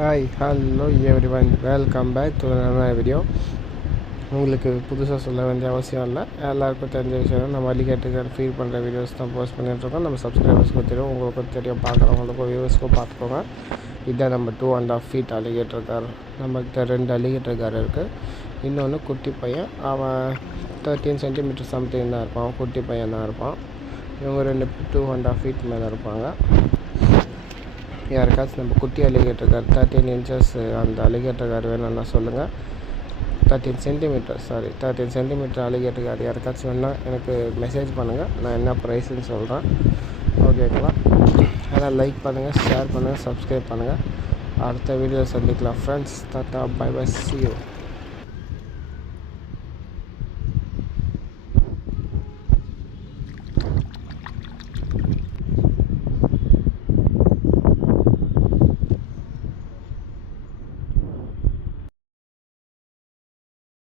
Hi hello everyone, welcome back to another video. உங்களுக்கு புதுசாக சொல்ல வேண்டிய அவசியம் இல்லை, எல்லாருக்கும் தெரிஞ்ச விஷயம் தான். நம்ம அலிகேட்டர் ஃபீல் பண்ணுற வீடியோஸ் தான் போஸ்ட் பண்ணிகிட்ருக்கோம். நம்ம சப்ஸ்கிரைபர்ஸ்க்கும் தெரியும், உங்களுக்கும் தெரியும், பார்க்குறவங்களுக்கும் வியூவர்ஸ்க்கும் பார்த்துக்கோங்க. இதுதான் நம்ம 2.5 feet அலிகேட்டர் கார். நம்மகிட்ட 2 அலிகேட்டர் கார் இருக்குது. இன்னொன்று குட்டி பையன், அவன் 13 சென்டிமீட்டர் சம்திங் தான் இருப்பான், குட்டி பையன் தான் இருப்பான். இவங்க 2.5 feet மேலே இருப்பாங்க. யாருக்காச்சும் நம்ம குட்டி அலிகேட்டர் கார் 13 inches அந்த அலிகேட்டர் கார் வேணும்னா சொல்லுங்கள். 13 சென்டிமீட்டர் அலிகேட்டர் கார் யாருக்காச்சும் வேணுன்னா எனக்கு மெசேஜ் பண்ணுங்கள், நான் என்ன ப்ரைஸுன்னு சொல்கிறேன். ஓகேங்களா? அதான் லைக் பண்ணுங்கள், ஷேர் பண்ணுங்கள், சப்ஸ்கிரைப் பண்ணுங்கள். அடுத்த வீடியோ சந்திக்கலாம் friends. Tata, bye bye, see you.